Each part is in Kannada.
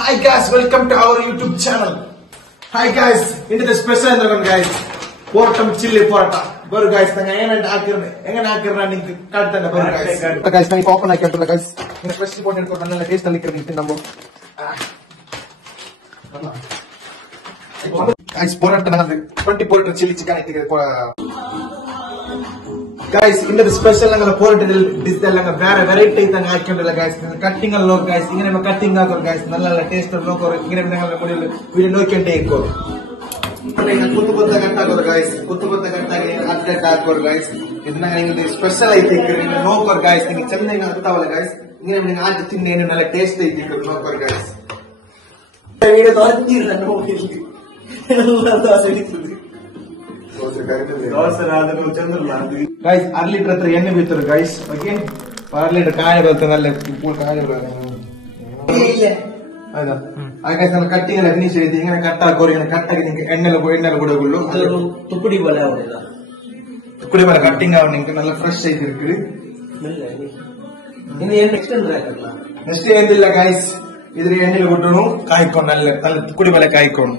Hi guys, welcome to our YouTube channel. Hi guys, into the special one guys. Portam chili porata. Baru guys, tanga enga naakirna ninge kaltana baru guys. Guys, tanga open aakirtalla guys. Inga special portion ko nalla taste alli kirni nambo. Guys, porata nalla 20 porata chili chicken ittike guys, into the special nalla porata dish dalla vera variety tanga aakirtalla guys. Cutting allo guys, ingane cutting agor guys. Nalla taste allo kor ingane nalla model video nokente ikko. Kutu kanta guys, kutu kanta update hakor guys. Idna ninge special aithe ikri nokor guys. Ninge chennai agutavalla guys. Ingane ninge aaj tinnenu nalla taste aithe ikri nokor guys. Video thodira nokirli. Ella dose idithudu. Dose raadanu chandalla. Guys, 1 liter hatra enne bitharu guys. Okay? 1 liter kaaya bolte nalle pool kaaya bolte. Guys, I'm cutting a finish everything and cut a Korean cut again Tukudi Bala cutting out and fresh shape. In the end, next end, guys, either any would know Kaikon, Tukudi Bala Kaikon.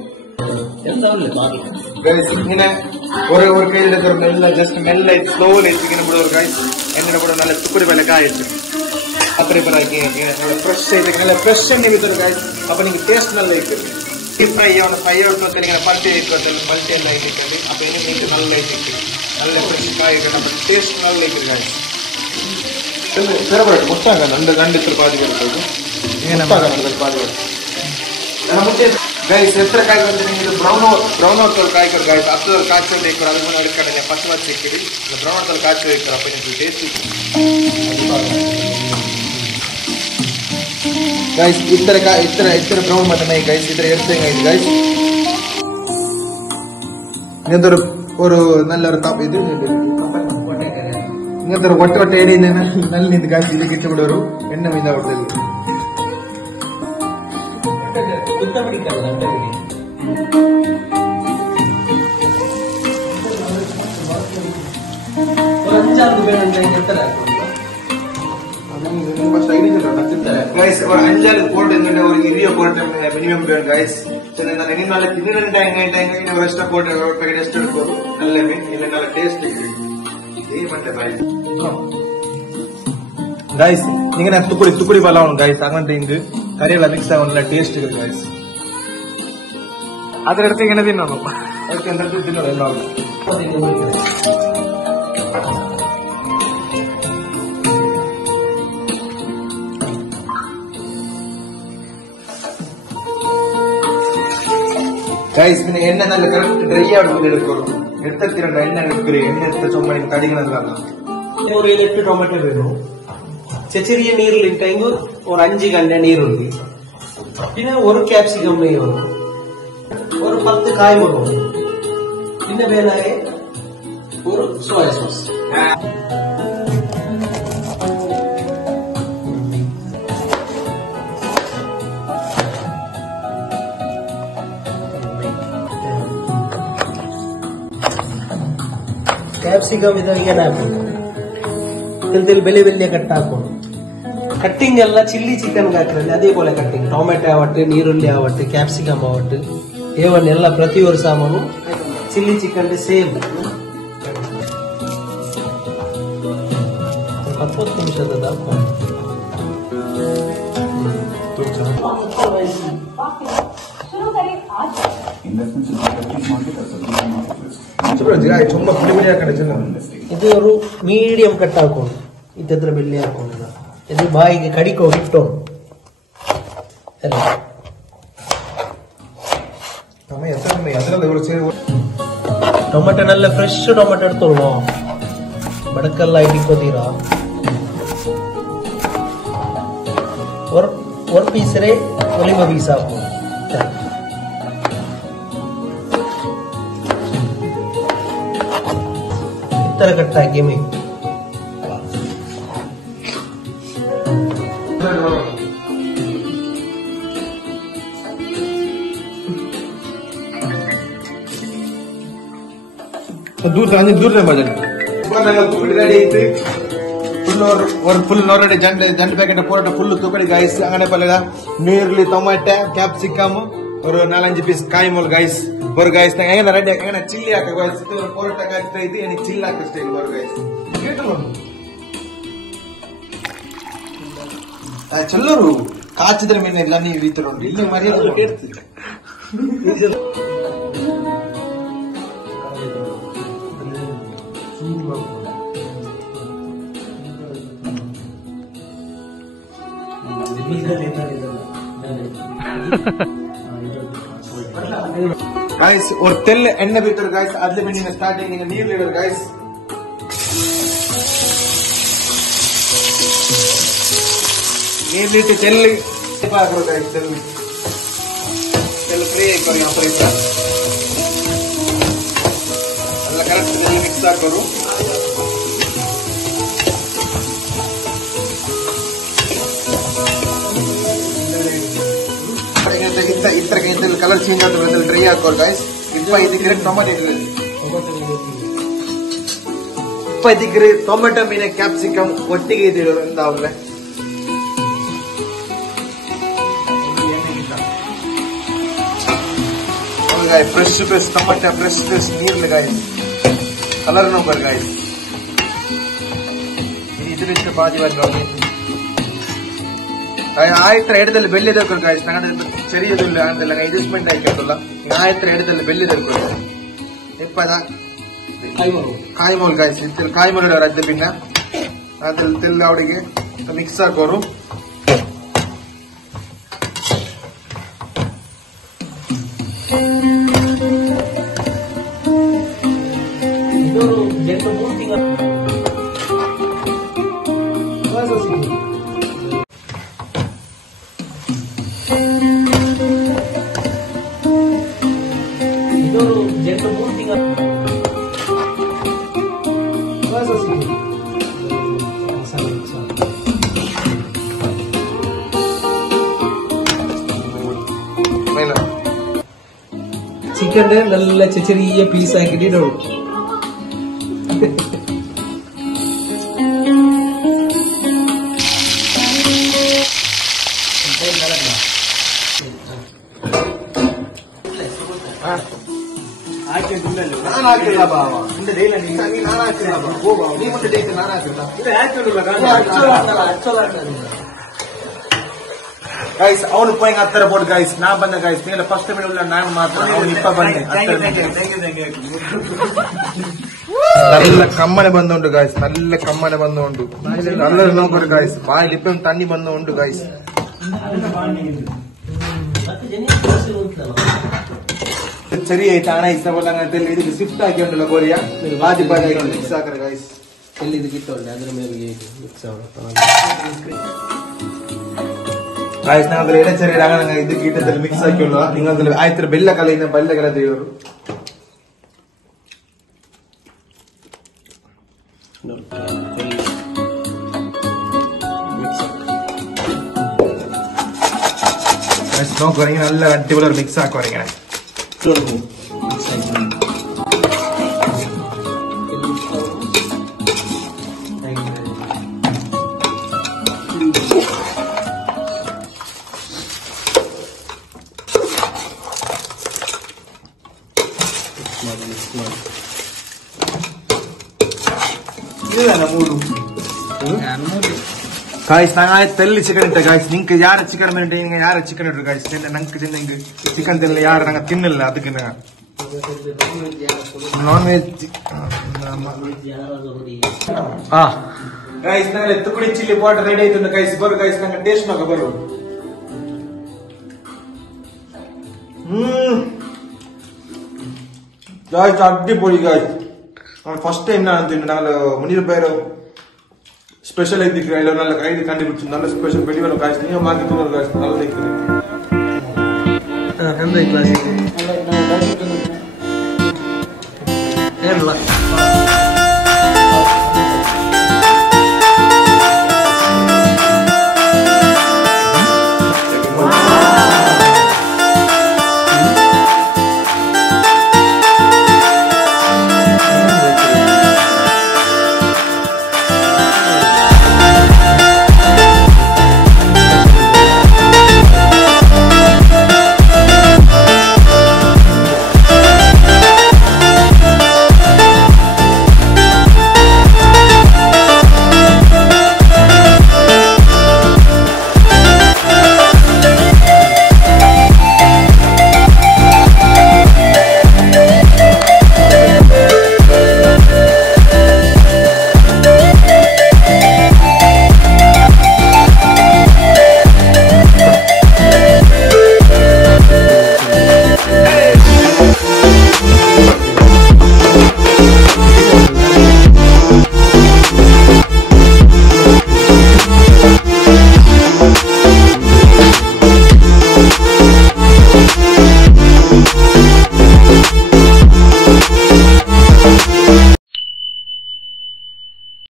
Guys, in a whatever just melt like slowly, guys, and then about another Tukudi Bala Kai. Fresh fresh guys. Taste deep fry on fire palte fresh taste guys. Guys, brown guys. After guys, इतना brown मत नहीं guys, इधर ऐसे guys. ये तो और नल्ला रताप इधर ये तो वट एडी ने नल्ला निंद guys इधर किच्छ बिडोरु एन्न मिंदा होटल कुत्ता बड़ी कर रहा है और अंजार रुपए अंदर कितना है guys, or Anjal port in our area port minimum guys. So then any knowledge didn't in a rest of port or taste guys, you can have to put Tukuri Balon guys. I'm going to carry a mix on the taste guys. Other thing anything no. I can do dinner. Guys, in the end, and the correct dry out of the record. Get the end and green, and the somebody cutting another. They were elected tomato. Chechirian needle in tango or Anjig and an needle. In a work capsicum mayo or put the kaimo. In a vela or soy sauce. Capsicum is again apple. Till belly will get cutting a chili chicken gather, pole cutting, tomato avatte, neerulli avatte, capsicum avatte, even ella prati or samanu, chili chicken the same. ಇದು ಮೀಡಿಯಂ ಕಟ್ ಹಾಕೊಂಡು ಇದ್ರ ಬೆಳ್ಳಿ ಹಾಕೊಂಡ ಇದು ಬಾಯಿಗೆ ಕಡಿಕೋ ಹಿಟ್ಟು ಟೊಮೆಟೊ ನಲ್ಲ ಫ್ರೆಶ್ ಟೊಮೆಟೊ ಎಡ್ತೋಳು ಬಡಕಲ್ಲ ಇಟ್ಕೋತೀರಾ ಒಂದು ಪೀಸರೆ ಒಲಿವ ಪೀಸ್ ಹಾಕು ಕಟ್ ಹಾಕಿ ಮೇ दूर से बजट रेडी ஒரு ஃபுல் நோரடி ஜண்டு பேக்கெட் போட்ட ஃபுல் தூக்கடி கைஸ் അങ്ങനെ പല നീർലി ടൊമാറ്റോ ക്യാപ്സിക്കം ഒരു 4-5 പീസ് കായ്മോൾ ഗൈസ് ഒരു ഗൈസ് എങ്ങനെ റെഡി എങ്ങനെ ചില്ലി ആക്ക ഗൈസ് ഇത് ഒരു പൊറോട്ട ഗൈസ് ഇത് എനിക്ക് ചില്ലി ആക്ക സ്റ്റൈൽ ഒരു ഗൈസ് കേട്ടോ ചെല്ലರು ಕಾಚಿದ್ರ ಮೇಲೆ ಎಲ್ಲ ನೀವು ಈ ತರ ಉಂಟು ಇಲ್ಲಿ ಮರ್ಯಾದೆ ಕೇಳ್ತೀವಿ गाइस और तेल एण्णे भीतर गाइस आदले बिंडिंग स्टार्टिंग नीर लेवल गाइस ये लीटर तेल करो गाइस तेल फ्री करो यहाँ पर इतना अल्लाह करेक्ट तेल मिक्स करो इतर कलर चेंज आते ड्रೈ ಹಾಕೋರು गाइस ಇದಕ್ಕೆ ಟೊಮೆಟೊ ಮೀನೆ ಕ್ಯಾಪ್ಸಿಕಮ್ ಒಟ್ಟಿಗೆ ಇದಿರೋ എന്താവുല്ലേ फ्रेश टमाटो फ्रेश नीर गाइस कलर नंबर गाइस इधर बाजी वाली ಆಯ್ತರ ಎಡದಲ್ಲಿ ಬೆಳ್ಳಿ ತರ್ಕೊಂಡು ಗಾಯ್ಸ್ ನಂಗೆ ಸರಿಯದಿಲ್ಲ ಅಂತೆಲ್ಲ ಅಡ್ಜಸ್ಟ್ಮೆಂಟ್ ಆಯ್ತಲ್ಲ ಆಯ್ತರ ಎಡದಲ್ಲಿ ಬೆಳ್ಳಿ ತರ್ಕೊಂಡು ಇಪ್ಪದ ಕಾಯಿಮೋಲ್ ಗಾಯ್ಸ್ ಕಾಯಿಮೋಲ್ ಇಡೋರು ಅದ್ದ ಪಿನ್ನ ಅದ್ರಲ್ಲಿ ತೆಲ್ಲ ಅವಳಿಗೆ ಮಿಕ್ಸ್ ಹಾಕೋರು ചിക്കന്റെ നല്ല ചെറിയ പീസ് ആക്കിട്ട് ഇടും ನಾನು ಹಾಕಿಲ್ಲ ಬಾವ ನಿಂದ ಡೈಲಿ ನಾನು ಹಾಕಿಲ್ಲ ಬಾ ಓ ಬಾವ ನೀ ಮತ್ತೆ ಡೈಲಿ ನಾನು ಹಾಕಿಲ್ಲ ಇದು ಹಾಕಿಲ್ಲ गाइस ಅವನು ಪೋಯಿಂಗ್ ಹತ್ತರ ಬೋರ್ಡ್ गाइस ನಾ ಬಂದ गाइस ನೀನು ಫಸ್ಟ್ ಟೈಮ್ ಇಲ್ಲ ನಾನು ಮಾತ್ರ ಅವನು ಇಪ್ಪ ಬಂದೆ നല്ല കമ്മന ബന്ധമുണ്ട് गाइस നല്ല കമ്മന ബന്ധമുണ്ട് നല്ല നോക്കൂ गाइस ಬಾಯಲ್ಲಿ ഇപ്പം തണ്ണി ബന്ധമുണ്ട് गाइस ചെറിയ താണ ഇഷ്ടപോലെ അങ്ങനത്തെ ഇതിക്ക് സ്വിഫ്റ്റ് ആക്കിയുണ്ടല്ലോ കോരിയ ആദ്യം ബാജി മിക്സ് ആക്കറ गाइस എല്ലാം ഇത് കിട്ടുമല്ലോ അതിന് മേലെ മിക്സ് ആവണം गाइस നിങ്ങൾ എട ചെറിയ അങ്ങനെ ഇത് കിട്ടത്തിൽ മിക്സ് ആക്കിയുള്ളൂ നിങ്ങൾ ആയിത്ര ಬೆಲ್ಲ ಕಲೆಯಿಂದ ಬೆಲ್ಲ ಕಲೆ ದೇವರು गाइस നോക്കൂ നല്ല അടിപൊളി മിക്സ് ആക്കുക ഇങ്ങനെ गाइस ನಾನು ತೆಲ್ಲಿ ಚಿಕನ್ ಇಟ್ಟ गाइस ನಿಂಗೆ ಯಾರ ಚಿಕನ್ ಮೇಲೆ ನಿಂಗೆ ಯಾರ ಚಿಕನ್ ಇಟ್ರು गाइस ನಂಗೆ ತಿನ್ನಂಗೆ ಚಿಕನ್ ತಿನ್ನಲ್ಲ ಯಾರು ನಂಗೆ ತಿನ್ನಲ್ಲ ಅದಕ್ಕೆ ನಾನ್ ವೆಜ್ गाइस ನಂಗೆ ತುಕಡಿ ಚಿಲ್ಲಿ ಪೌಡರ್ ರೆಡಿ ಆಯ್ತು गाइस ಬರು गाइस ನಂಗೆ ಟೇಸ್ಟ್ ನೋಕ ಬರು गाइस ಅಡ್ಡಿಪೊಳಿ गाइस ನಾನು ಫಸ್ಟ್ ಟೈಮ್ ನಾನು ತಿನ್ನ ನಾನು ಮುನೀರ್ ಬೈರೋ ಸ್ಪೆಷಲ್ ಐತಿ ಇಲ್ಲ ನಾಳೆ ಕೈದಿ ಕಂಡುಬಿಟ್ಟು நல்ல ಸ್ಪೆಷಲ್ ಬೆಳಿವಲ್ಲ गाइस ನೀವು ಮಾಗಿ ತೋರು गाइस நல்ல ಇತ್ತು ಎಂದ ಕ್ಲಾಸ್ ಏನಿಲ್ಲ